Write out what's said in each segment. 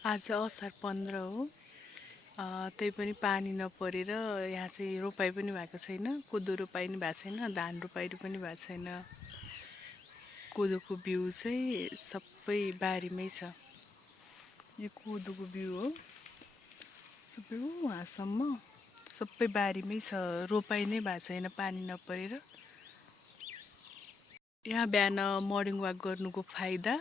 आज असार 15 हो। त्यही पनि पानी नपरेर यहाँ चाहिँ रोपाइ पनि भएको छैन। कोदो रोपाइ पनि भएको छैन, धान रोपाइ पनि भएको छैन। कोदोको बिउ चाहिँ सबै बारीमै छ। यो कोदोको बिउ हो, सबै वहाँसम्म सबै बारीमै छ। रोपाइ नै भएको छैन पानी नपरेर। यहाँ बिहान मर्निङ वाक गर्नुको फाइदा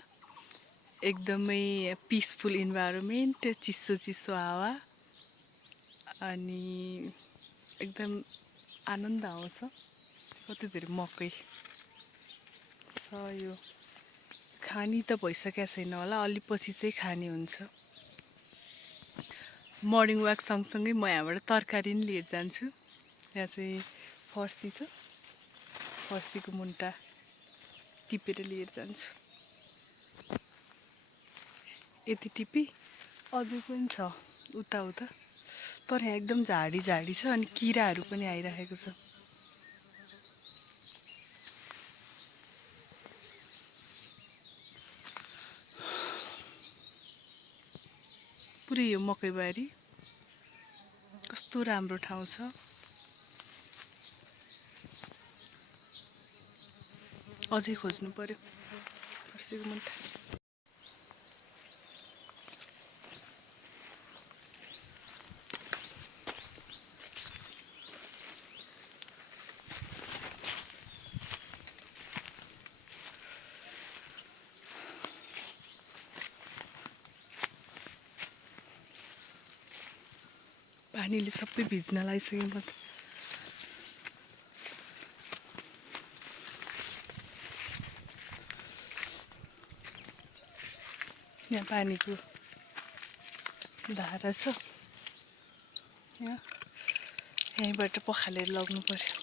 एकदमै पिसफुल इन्भाइरोमेन्ट, चिसो चिसो हावा अनि एकदम आनन्द आउँछ। कति धेरै मकै छ। यो खानी त भइसकेको छैन होला, अलि पछि चाहिँ खाने हुन्छ। मर्निङ वाक सँगसँगै म यहाँबाट तरकारी पनि लिएर जान्छु। यहाँ चाहिँ फर्सी छ, फर्सीको मुन्टा टिपेर लिएर जान्छु। यति टिपी अझै पनि छ उता उता, तर यहाँ एकदम झाडी झाडी छ अनि किराहरू पनि आइरहेको छ। पुरै यो मकैबारी कस्तो राम्रो ठाउँ छ। अझै खोज्नु पर्यो फर्सीको मुन्टा। पानीले सबै भिज्न लागिसक्यो म त। यहाँ पानीको धारा छ, यहीँबाट पखालेर लग्नु पर्यो।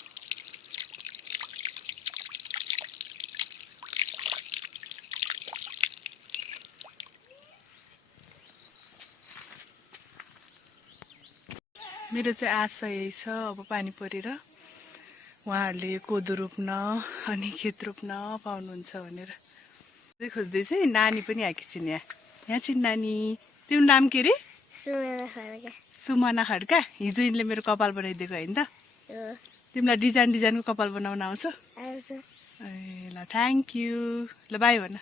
मेरो चाहिँ आशा यही छ, अब पानी परेर उहाँहरूले कोदो रोप्न अनि खेत रोप्न पाउनुहुन्छ भनेर। खोज्दै चाहिँ नानी पनि आएकी छिन्। यहाँ चाहिँ नानी। तिम्रो नाम के अरे? सुमना खड्का। हिजो यिनले मेरो कपाल बनाइदिएको होइन त? तिमीलाई डिजाइन डिजाइनको कपाल बनाउन आउँछ? ए ल, थ्याङ्क यू। ल बाई भन।